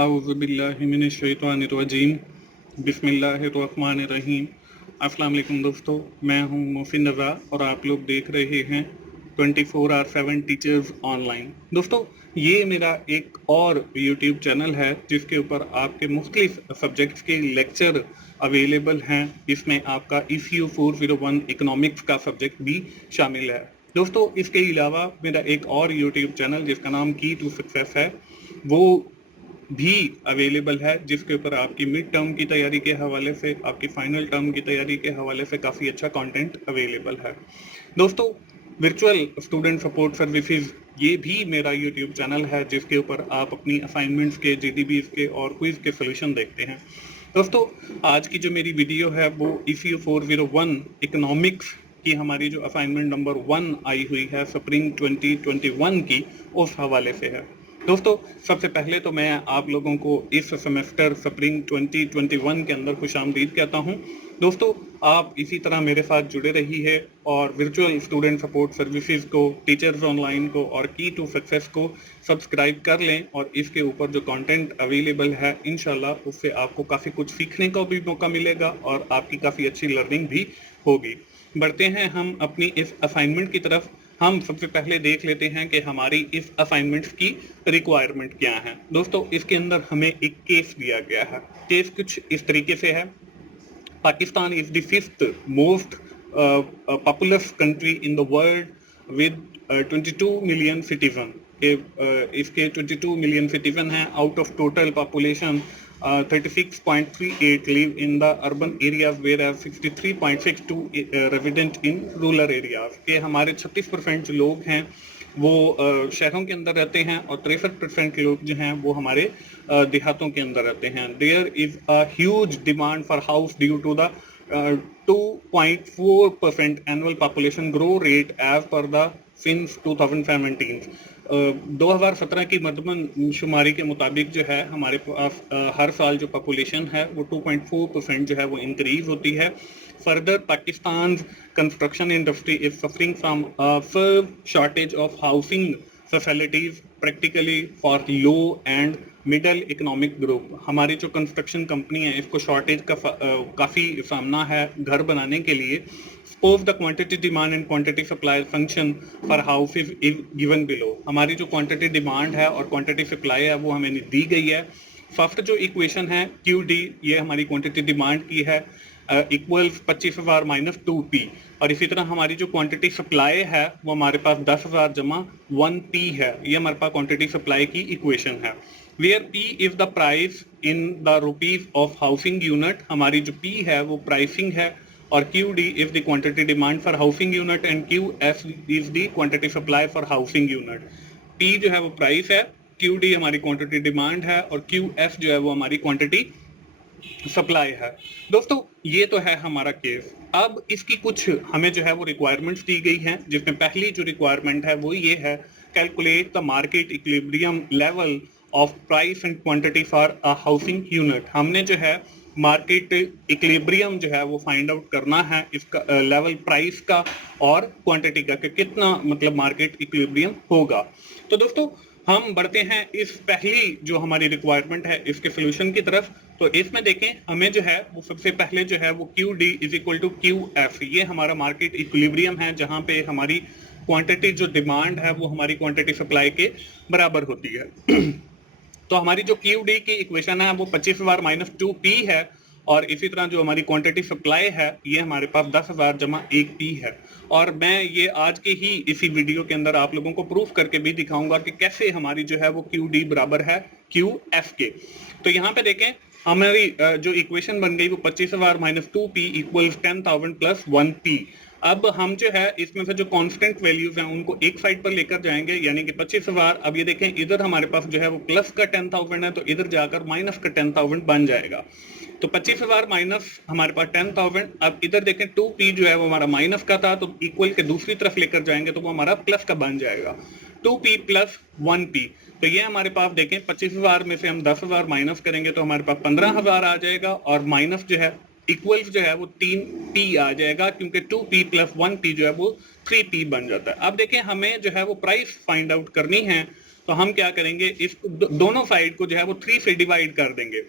आऊज़ुबिल्लाहिमिनश्शैतानिर्रजीम बिस्मिल्लाहिर्रहमानिर्रहीम। अस्सलाम वालेकुम दोस्तों, मैं हूं मोहसिन रज़ा और आप लोग देख रहे हैं 24/7 टीचर्स ऑनलाइन। दोस्तों, ये मेरा एक और यूट्यूब चैनल है जिसके ऊपर आपके मुख्तलिफ सब्जेक्ट्स के लेक्चर अवेलेबल हैं। इसमें आपका ECU 401 इकोनॉमिक्स का सब्जेक्ट भी शामिल है। दोस्तों, इसके अलावा मेरा एक और यूट्यूब चैनल जिसका नाम की टू सक्सेस है, वो भी अवेलेबल है, जिसके ऊपर आपकी मिड टर्म की तैयारी के हवाले से, आपकी फाइनल टर्म की तैयारी के हवाले से काफ़ी अच्छा कंटेंट अवेलेबल है। दोस्तों, वर्चुअल स्टूडेंट सपोर्ट सर्विसेज ये भी मेरा यूट्यूब चैनल है जिसके ऊपर आप अपनी असाइनमेंट्स के, JDBs के और क्विज के सोल्यूशन देखते हैं। दोस्तों, आज की जो मेरी वीडियो है वो ECU 401 इकोनॉमिक्स की हमारी जो असाइनमेंट नंबर 1 आई हुई है स्प्रिंग 2021 की, उस हवाले से है। दोस्तों, सबसे पहले तो मैं आप लोगों को इस सेमेस्टर स्प्रिंग 2021 के अंदर खुशामदीद कहता हूं। दोस्तों, आप इसी तरह मेरे साथ जुड़े रहिए और वर्चुअल स्टूडेंट सपोर्ट सर्विसेज को, टीचर्स ऑनलाइन को और की टू सक्सेस को सब्सक्राइब कर लें और इसके ऊपर जो कंटेंट अवेलेबल है इंशाल्लाह उससे आपको काफ़ी कुछ सीखने का भी मौका मिलेगा और आपकी काफ़ी अच्छी लर्निंग भी होगी। बढ़ते हैं हम अपनी इस असाइनमेंट की तरफ। हम सबसे पहले देख लेते हैं कि हमारी इस असाइनमेंट्स की रिक्वायरमेंट क्या है। दोस्तों, इसके अंदर हमें एक केस दिया गया है। केस कुछ इस तरीके से है: Pakistan is the fifth most populous country in the world with 22 million citizen. इसके 22 मिलियन सिटीजन हैं। Out of total population 36.38 live in the urban areas whereas 63.62 resident in rural areas। के हमारे 36% जो लोग हैं वो शहरों के अंदर रहते हैं और 63% लोग जो हैं वो हमारे देहातों के अंदर रहते हैं। There is a huge demand for house due to the 2.4% annual population grow rate as per the since 2017। 2017 की मरदमन शुमारी के मुताबिक जो है हमारे पास हर साल जो पॉपुलेशन है वो 2.4% जो है वो इंक्रीज होती है। Further, Pakistan construction industry is suffering from shortage of housing facilities practically for low and middle economic group. हमारी जो कंस्ट्रक्शन कंपनी है इसको शॉर्टेज का काफ़ी सामना है घर बनाने के लिए। Suppose the quantity demand and quantity supply function for houses is given below। हमारी जो क्वांटिटी डिमांड है और क्वांटिटी सप्लाई है वो हमें दी गई है। फर्स्ट जो इक्वेशन है QD, ये हमारी क्वांटिटी डिमांड की है, इक्वल्स 25,000 माइनस 2P। और इसी तरह हमारी जो क्वांटिटी सप्लाई है वो हमारे पास 10,000 जमा 1P है। ये हमारे पास क्वांटिटी सप्लाई की इक्वेशन है। Where P is the price in the rupees of housing unit. हमारी जो P है वो प्राइसिंग है और QD is the quantity demand for housing unit and QS is the quantity supply for housing unit। P जो है वो price है, QD हमारी क्वांटिटी डिमांड है और QS जो है वो हमारी क्वांटिटी सप्लाई है। दोस्तों, ये तो है हमारा केस। अब इसकी कुछ हमें जो है वो रिक्वायरमेंट्स दी गई हैं, जिसमें पहली जो रिक्वायरमेंट है वो ये है: calculate the market equilibrium level of price and quantity for a housing unit. हमने जो है मार्केट इक्विलिब्रियम जो है वो फाइंड आउट करना है, इसका लेवल प्राइस का और क्वांटिटी का, कि कितना मतलब मार्केट इक्विलिब्रियम होगा। तो दोस्तों, हम बढ़ते हैं इस पहली जो हमारी रिक्वायरमेंट है इसके सोल्यूशन की तरफ। तो इसमें देखें, हमें जो है वो सबसे पहले जो है वो QD is equal to QF, ये हमारा मार्केट इक्विलिब्रियम है जहां पे हमारी क्वांटिटी जो डिमांड है वो हमारी क्वांटिटी सप्लाई के बराबर होती है। तो हमारी जो QD की इक्वेशन है वो 25,000 माइनस 2P है और इसी तरह जो हमारी क्वांटिटी सप्लाई है ये हमारे पास 10,000 जमा 1P है। और मैं ये आज के ही इसी वीडियो के अंदर आप लोगों को प्रूफ करके भी दिखाऊंगा कि कैसे हमारी जो है वो QD बराबर है QF के। तो यहाँ पे देखें, हमारी जो इक्वेशन बन गई वो 25,000 minus 2P equals 10,000 plus 1P। अब हम जो है इसमें से जो कांस्टेंट वैल्यूज हैं उनको एक साइड पर लेकर जाएंगे, यानी कि 25,000। अब ये देखें, इधर हमारे पास जो है वो प्लस का 10,000 है तो इधर जाकर माइनस का 10,000 बन जाएगा। तो 25,000 माइनस हमारे पास 10,000। अब इधर देखें 2P जो है वो हमारा माइनस का था तो इक्वल के दूसरी तरफ लेकर जाएंगे तो वो हमारा प्लस का बन जाएगा, 2P प्लस 1P। तो ये हमारे पास देखें 25,000 में से हम 10,000 माइनस करेंगे तो हमारे पास 15,000 आ जाएगा और माइनस जो है इक्वल्स जो है वो 3P आ जाएगा, क्योंकि 2P प्लस 1P जो है वो 3P बन जाता है। अब देखें, हमें जो है वो प्राइस फाइंड आउट करनी है तो हम क्या करेंगे, इस दोनों साइड को जो है वो 3 से डिवाइड कर देंगे।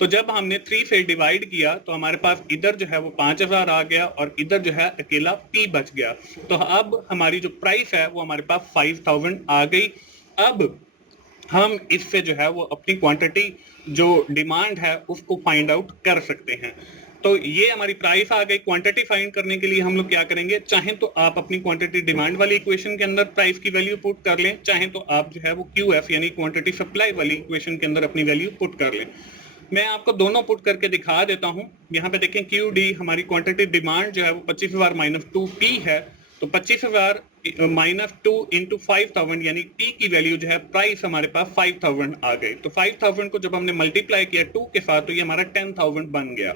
तो जब हमने 3 से डिवाइड किया तो हमारे पास इधर जो है वो 5000 आ गया और इधर जो है अकेला P बच गया। तो अब हमारी जो प्राइस है वो हमारे पास 5000 आ गई। अब हम इससे जो है वो अपनी क्वांटिटी जो डिमांड है उसको फाइंड आउट कर सकते हैं। तो ये हमारी प्राइस आ गई। क्वांटिटी फाइंड करने के लिए हम लोग क्या करेंगे, चाहे तो आप अपनी क्वांटिटी डिमांड वाली इक्वेशन के अंदर प्राइस की वैल्यू पुट कर लें, चाहे तो आप जो है वो QF यानी क्वांटिटी सप्लाई वाली इक्वेशन के अंदर अपनी वैल्यू पुट कर लें। मैं आपको दोनों पुट करके दिखा देता हूं। यहाँ पे देखें QD हमारी क्वांटिटी डिमांड जो है वो 25,000 माइनस 2P है। तो 25,000 माइनस 2 इंटू 5,000 यानी P की वैल्यू जो है प्राइस हमारे पास 5,000 आ गई। तो 5,000 को जब हमने मल्टीप्लाई किया 2 के साथ तो ये हमारा 10,000 बन गया।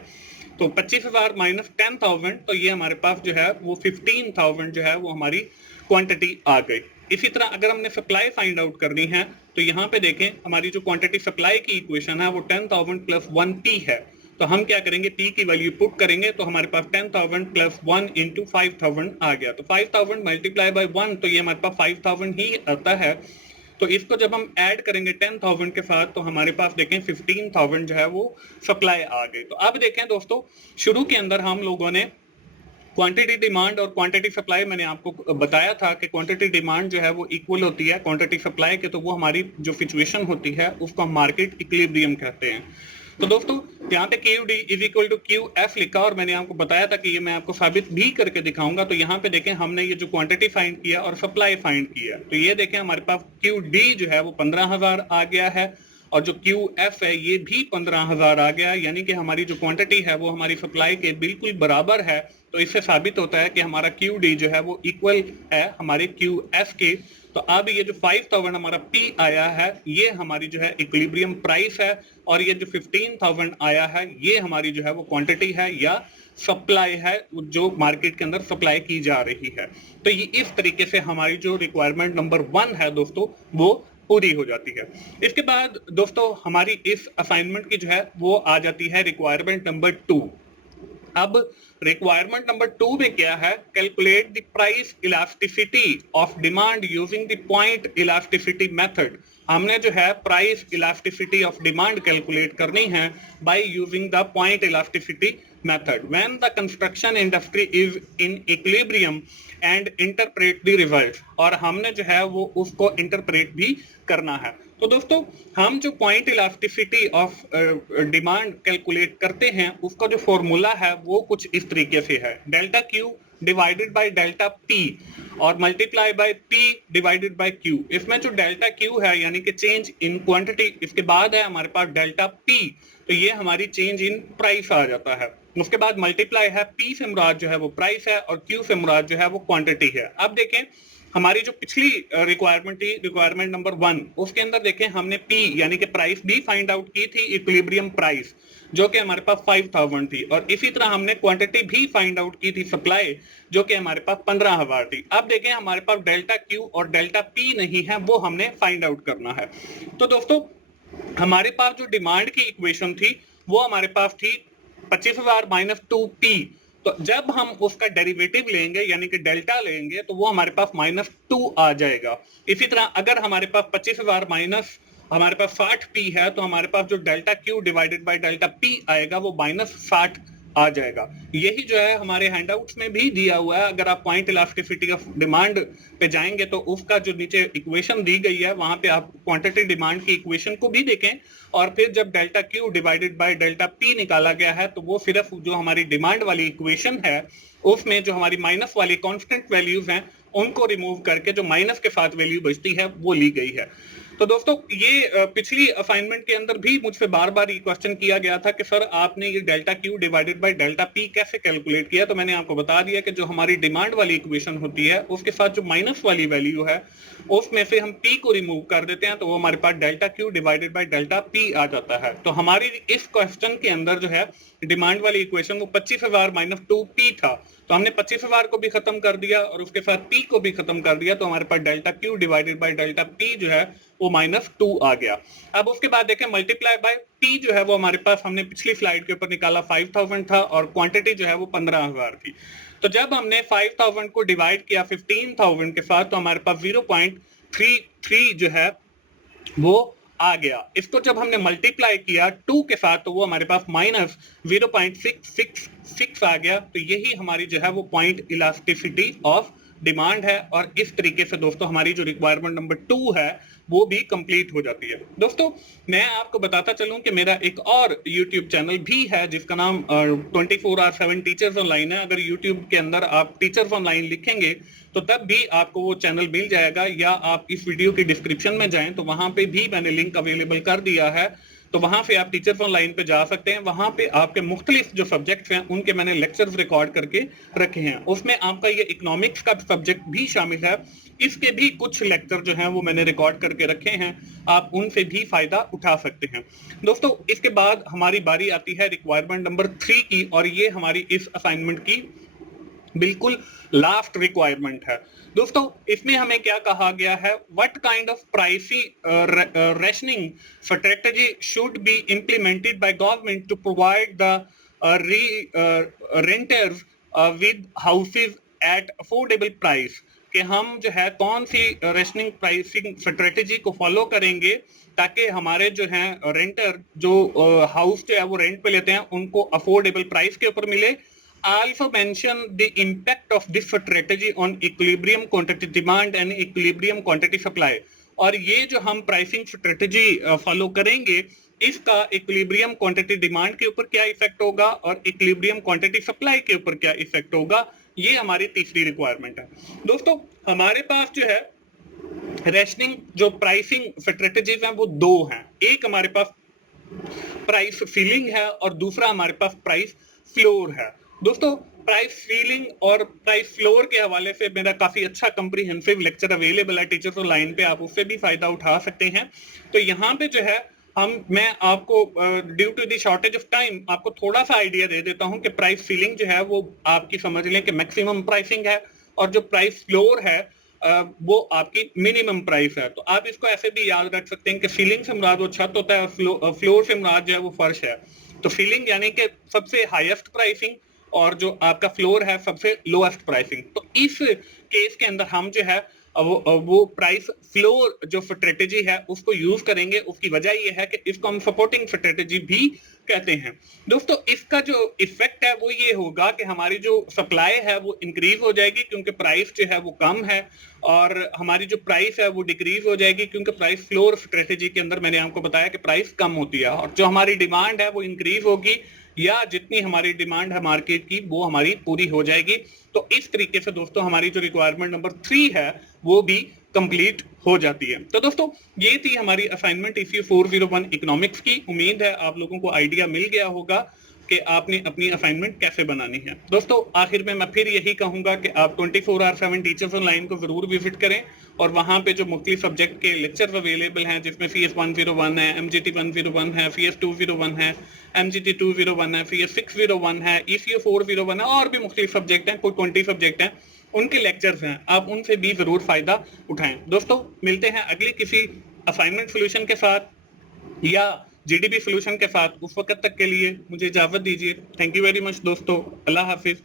तो 25,000 माइनस 10,000 तो ये हमारे पास जो है वो 15,000 जो है वो हमारी क्वांटिटी आ गई। इसी तरह अगर हमने सप्लाई फाइंड आउट करनी है तो यहाँ पे देखें हमारी जो क्वांटिटी सप्लाई की इक्वेशन है वो 10,000 प्लस 1P है। तो हम क्या करेंगे, P की वैल्यू पुट करेंगे तो हमारे पास 10,000 प्लस 1 इंटू 5,000 आ गया। तो 5,000 मल्टीप्लाई बाय 1 तो ये हमारे पास 5,000 ही आता है। तो इसको जब हम ऐड करेंगे 10,000 के साथ तो हमारे पास देखें 15,000 जो है वो सप्लाई आ गई। तो अब देखें दोस्तों, शुरू के अंदर हम लोगों ने क्वांटिटी डिमांड और क्वांटिटी सप्लाई, मैंने आपको बताया था कि क्वांटिटी डिमांड जो है वो इक्वल होती है क्वांटिटी सप्लाई के। तो वो हमारी जो सिचुएशन होती है उसको हम मार्केट इक्विलिब्रियम कहते हैं। तो दोस्तों यहाँ पे QD is equal to QF लिखा और मैंने आपको बताया था कि ये मैं आपको साबित भी करके दिखाऊंगा। तो यहाँ पे देखें हमने ये जो क्वांटिटी फाइंड किया और सप्लाई फाइंड किया, तो ये देखें हमारे पास QD जो है वो 15,000 आ गया है और जो QF है ये भी 15,000 आ गया। यानी कि हमारी जो क्वांटिटी है वो हमारी सप्लाई के बिल्कुल बराबर है। तो इससे साबित होता है कि हमारा QD जो है वो इक्वल है हमारे QF के। तो अब ये जो 5,000 हमारा P आया है ये हमारी जो है इक्विलिब्रियम प्राइस है और ये जो 15,000 आया है ये हमारी जो है वो क्वांटिटी है या सप्लाई है जो मार्केट के अंदर सप्लाई की जा रही है। तो ये इस तरीके से हमारी जो रिक्वायरमेंट नंबर 1 है दोस्तों वो पूरी हो जाती है। इसके बाद दोस्तों हमारी इस असाइनमेंट की जो है वो आ जाती है रिक्वायरमेंट नंबर 2। अब रिक्वायरमेंट नंबर 2 में क्या है, calculate the price elasticity of demand using the point elasticity method. हमने जो है price elasticity of demand calculate करनी है by using the point elasticity method when the construction industry is in equilibrium and interpret the result. और हमने जो है वो उसको इंटरप्रेट भी करना है। तो दोस्तों हम जो point elasticity of demand calculate करते हैं उसका जो फॉर्मूला है वो कुछ इस तरीके से है, delta Q divided by delta P और multiply by P divided by Q। इसमें जो डेल्टा Q है यानी कि चेंज इन क्वांटिटी, इसके बाद है हमारे पास डेल्टा P, तो ये हमारी चेंज इन प्राइस आ जाता है। उसके बाद मल्टीप्लाई है, P से मुराद जो है वो प्राइस है और Q से मुराद जो है वो क्वांटिटी है। अब देखें हमारी जो पिछली रिक्वायरमेंट थी रिक्वायरमेंट नंबर 1 उसके अंदर देखें हमने P यानी कि प्राइस भी फाइंड आउट की थी, इक्विलिब्रियम प्राइस जो कि हमारे पास 5,000 थी और इसी तरह हमने क्वांटिटी भी फाइंड आउट की थी सप्लाई जो कि हमारे पास 15,000 थी। अब देखें हमारे पास डेल्टा Q और डेल्टा P नहीं है, वो हमने फाइंड आउट करना है। तो दोस्तों हमारे पास जो डिमांड की इक्वेशन थी वो हमारे पास थी 25,000 माइनस 2P। तो जब हम उसका डेरिवेटिव लेंगे यानी कि डेल्टा लेंगे तो वो हमारे पास -2 आ जाएगा। इसी तरह अगर हमारे पास 25,000 माइनस हमारे पास 60P है तो हमारे पास जो delta Q divided by delta P आएगा वो -60 आ जाएगा। यही जो है हमारे हैंडआउट्स में भी दिया हुआ है। अगर आप पॉइंट इलास्टिसिटी ऑफ डिमांड पे जाएंगे तो उसका जो नीचे इक्वेशन दी गई है वहां पे आप क्वांटिटी डिमांड की इक्वेशन को भी देखें और फिर जब delta Q divided by delta P निकाला गया है तो वो सिर्फ जो हमारी डिमांड वाली इक्वेशन है उसमें जो हमारी माइनस वाली कांस्टेंट वैल्यूज हैं उनको रिमूव करके जो माइनस के साथ वैल्यू बचती है वो ली गई है। तो दोस्तों ये पिछली असाइनमेंट के अंदर भी मुझसे बार बार ये क्वेश्चन किया गया था कि सर आपने ये delta Q divided by delta P कैसे कैलकुलेट किया। तो मैंने आपको बता दिया कि जो हमारी डिमांड वाली इक्वेशन होती है उसके साथ जो माइनस वाली वैल्यू है उसमें से हम P को रिमूव कर देते हैं तो वो हमारे पास delta Q divided by delta P आ जाता है। तो हमारी इस क्वेश्चन के अंदर जो है डिमांड वाली इक्वेशन वो 25,000 माइनस 2P था, तो हमने 25,000 को भी खत्म कर दिया और उसके साथ P को भी खत्म कर दिया तो हमारे पास delta Q divided by delta P जो है वो -2 आ गया। अब उसके बाद देखें मल्टीप्लाई बाय P जो है वो हमारे पास हमने पिछली स्लाइड के ऊपर निकाला 5,000 था और क्वांटिटी जो है वो 15,000 थी। तो जब हमने 5,000 को डिवाइड किया 15,000 के साथ तो हमारे पास 0.33 जो है वो आ गया। इसको जब हमने मल्टीप्लाई किया 2 के साथ तो वो हमारे पास माइनस 0.666 आ गया। तो यही हमारी जो है वो पॉइंट इलास्टिसिटी ऑफ डिमांड है, और इस तरीके से दोस्तों हमारी जो रिक्वायरमेंट नंबर 2 है वो भी कंप्लीट हो जाती है। दोस्तों मैं आपको बताता चलूं कि मेरा एक और YouTube चैनल भी है जिसका नाम 24/7 टीचर्स ऑनलाइन है। अगर YouTube के अंदर आप टीचर्स ऑनलाइन लिखेंगे तो तब भी आपको वो चैनल मिल जाएगा, या आप इस वीडियो की डिस्क्रिप्शन में जाएं तो वहां पे भी मैंने लिंक अवेलेबल कर दिया है। तो वहां पे आप टीचर्स ऑनलाइन पे जा सकते हैं। वहां पे आपके मुख्तलिफ जो सब्जेक्ट्स हैं उनके मैंने लेक्चर्स रिकॉर्ड करके रखे हैं। उसमें आपका ये इकोनॉमिक्स का सब्जेक्ट भी शामिल है। इसके भी कुछ लेक्चर जो हैं वो मैंने रिकॉर्ड करके रखे हैं, आप उनसे भी फायदा उठा सकते हैं। दोस्तों इसके बाद हमारी बारी आती है रिक्वायरमेंट नंबर 3 की, और ये हमारी इस असाइनमेंट की बिल्कुल लास्ट रिक्वायरमेंट है। दोस्तों इसमें हमें क्या कहा गया है, what kind of pricey rationing strategy should be implemented by government to provide the renters with houses at affordable price. कि हम जो है कौन सी रेशनिंग प्राइसिंग स्ट्रेटजी को फॉलो करेंगे ताकि हमारे जो है रेंटर जो हाउस जो है वो रेंट पे लेते हैं उनको अफोर्डेबल प्राइस के ऊपर मिले। Also mention the impact of this strategy on equilibrium quantity demand and equilibrium quantity supply। और ये जो हम प्राइसिंग स्ट्रेटजी फॉलो करेंगे इसका इक्विलिब्रियम क्वांटिटी डिमांड के ऊपर क्या इफेक्ट होगा और इक्विलिब्रियम क्वांटिटी सप्लाई के ऊपर क्या इफेक्ट होगा, ये हमारी तीसरी रिक्वायरमेंट है। दोस्तों हमारे पास जो है रेशनिंग जो प्राइसिंग स्ट्रेटजीज हैं वो दो हैं। एक हमारे पास प्राइस सीलिंग है और दूसरा हमारे पास प्राइस फ्लोर है। दोस्तों प्राइस सीलिंग और प्राइस फ्लोर के हवाले से मेरा काफी अच्छा कंप्रीहेंसिव लेक्चर अवेलेबल है टीचर्स ऑनलाइन पे, आप उससे भी फायदा उठा सकते हैं। तो यहाँ पे जो है मैं आपको due to the shortage of time आपको थोड़ा सा आइडिया दे देता हूँ कि प्राइस सीलिंग जो है वो आपकी समझ लें कि मैक्सिमम प्राइसिंग है, और जो प्राइस फ्लोर है वो आपकी मिनिमम प्राइस है। तो आप इसको ऐसे भी याद रख सकते हैं कि सीलिंग से मुराद वो छत होता है, फ्लोर से मुराद जो है वो फर्श है। तो सीलिंग यानी कि सबसे हाईएस्ट प्राइसिंग और जो आपका फ्लोर है सबसे लोएस्ट प्राइसिंग। तो इस केस के अंदर हम जो है वो प्राइस फ्लोर जो स्ट्रेटेजी है उसको यूज करेंगे। उसकी वजह ये है कि इसको हम सपोर्टिंग स्ट्रेटेजी भी कहते हैं। दोस्तों इसका जो इफेक्ट है वो ये होगा कि हमारी जो सप्लाई है वो इंक्रीज हो जाएगी क्योंकि प्राइस जो है वो कम है, और हमारी जो प्राइस है वो डिक्रीज हो जाएगी क्योंकि प्राइस फ्लोर स्ट्रेटेजी के अंदर मैंने आपको बताया कि प्राइस कम होती है, और जो हमारी डिमांड है वो इंक्रीज होगी, या जितनी हमारी डिमांड है मार्केट की वो हमारी पूरी हो जाएगी। तो इस तरीके से दोस्तों हमारी जो रिक्वायरमेंट नंबर 3 है वो भी कंप्लीट हो जाती है। तो दोस्तों ये थी हमारी असाइनमेंट ECU 401 इकोनॉमिक्स की। उम्मीद है आप लोगों को आइडिया मिल गया होगा कि आपने अपनी असाइनमेंट कैसे बनानी है। दोस्तों आखिर में मैं फिर यही कहूंगा कि आप 24/7 टीचर्स ऑनलाइन को जरूर विजिट करें, और वहां पे जो मुख्तलिफ सब्जेक्ट के लेक्चर्स अवेलेबल हैं जिसमें CS 101 है, MGT 101 है, CS 201 है, MGT 201 है, CS 601 है, ECU 401 है, और भी मुख्तलिफ सब्जेक्ट हैं, कोई 20 सब्जेक्ट हैं, उनके लेक्चर्स हैं, आप उनसे भी जरूर फायदा उठाएं। दोस्तों मिलते हैं अगली किसी असाइनमेंट सोल्यूशन के साथ या GDP सोल्यूशन के साथ। उस वक्त तक के लिए मुझे इजाजत दीजिए। थैंक यू वेरी मच दोस्तों, अल्लाह हाफिज।